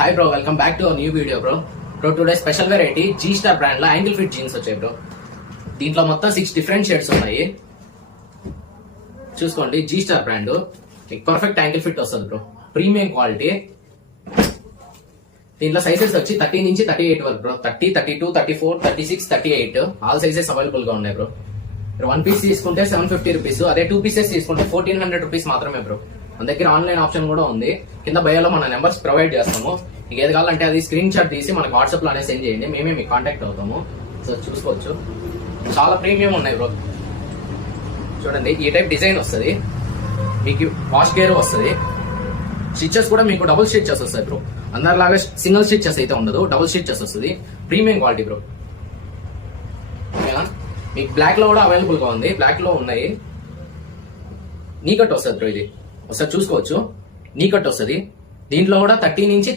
Hi bro, welcome back to our new video bro. Today special variety G star brand లో angle fit jeans వచ్చాయి bro. దీంట్లో మొత్తం 6 different shades ఉన్నాయి. చూసుకోండి, G star brand perfect angle fit వస్తుంది bro, premium quality. దీంట్లో sizes వచ్చి 30 నుంచి 38 వరకు బ్రో. 30, 32, 34, 36, 38 ఆల్ సైజెస్ అవైలబుల్ గా ఉన్నాయి బ్రో. 1 పీస్ తీసుకుంటే 750 రూపీస్, అదే 2 పీసెస్ తీసుకుంటే 1400 రూపీస్ మాత్రమే బ్రో. మన దగ్గర ఆన్లైన్ ఆప్షన్ కూడా ఉంది. కింద బయోలో మన నెంబర్స్ ప్రొవైడ్ చేస్తాము. మీకు ఏది కావాలంటే అది స్క్రీన్ షాట్ తీసి మనకి వాట్సాప్ లోనే సెండ్ చేయండి, మేమే మీకు కాంటాక్ట్ అవుతాము. సో చూసుకోవచ్చు, చాలా ప్రీమియం ఉన్నాయి బ్రో. చూడండి, ఈ టైప్ డిజైన్ వస్తుంది, మీకు వాష్ గేర్ వస్తుంది. స్టిచెస్ కూడా మీకు డబుల్ స్టిచెస్ వస్తాయి బ్రో. అందరిలాగా సింగిల్ స్టిచెస్ అయితే ఉండదు, డబుల్ స్టిచెస్ వస్తుంది. Premium quality bro. ఓకేనా, మీకు బ్లాక్ లో కూడా అవైలబుల్ గా ఉంది, బ్లాక్ లో ఉన్నాయి. నీ కట్ వస్తుంది బ్రో, ఇది ఒకసారి చూసుకోవచ్చు. నీ కట్ వస్తుంది. దీంట్లో కూడా 30 నుంచి